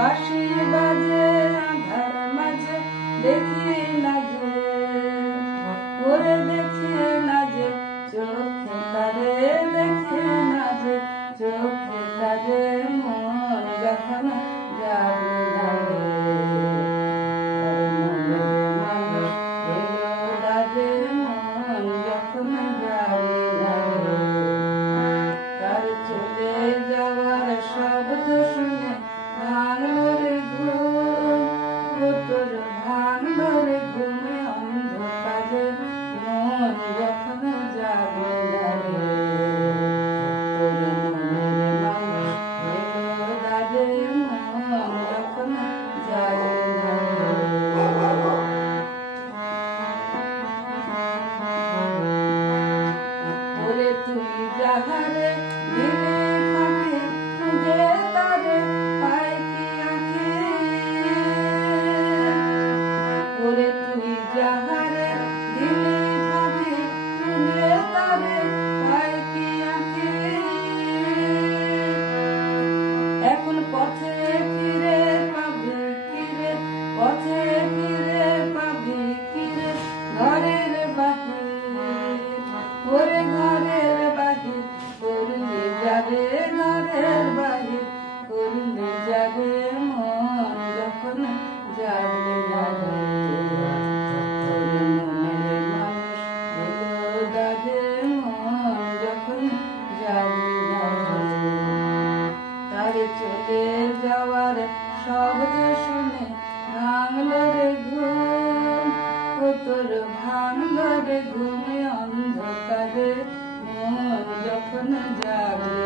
বাঁশি বাজে আঁধার মাঝে দেখি না যে ওরে দেখি না যে চোখে তারে দেখি না যে চোখে তারে মন যখন যাবে না রে মানুষ এলো ডালে মন যখন যাবে না রে তার চলে যাওয়ার শব্দ শুনে ভাঙলো রে ঘুম তোর ভাঙলো রে ঘুমে অন্ধকারে মন যখন যাবে না রে তোর মনের মানুষ এলো ডালে মন যখন যাবে না রে তুই যাহারে দিলে ফাঁকে খুঁজে তারে পায় কি আঁখে ওরে তুই যাহারে দিলে ফাঁকে খুঁজে তারে পায় কি আঁখে এখন পথে ফিরে পাবি কিরে পথে ফিরে পাবি কিরে ঘরের বাহির ওরে ঘরের বাহির করলে যাবে ঘরের বাহির করলে যাবে মন যখন যাবে না রে তোর মনের মানুষ এলো যাবে মন যখন যাবে না রে তারে চলে যাওয়ার শব্দ শুনে ভাঙলো রে ঘুম ও তোর ভাঙলো রে ঘুমে অন্ধকারে মন যখন যাবে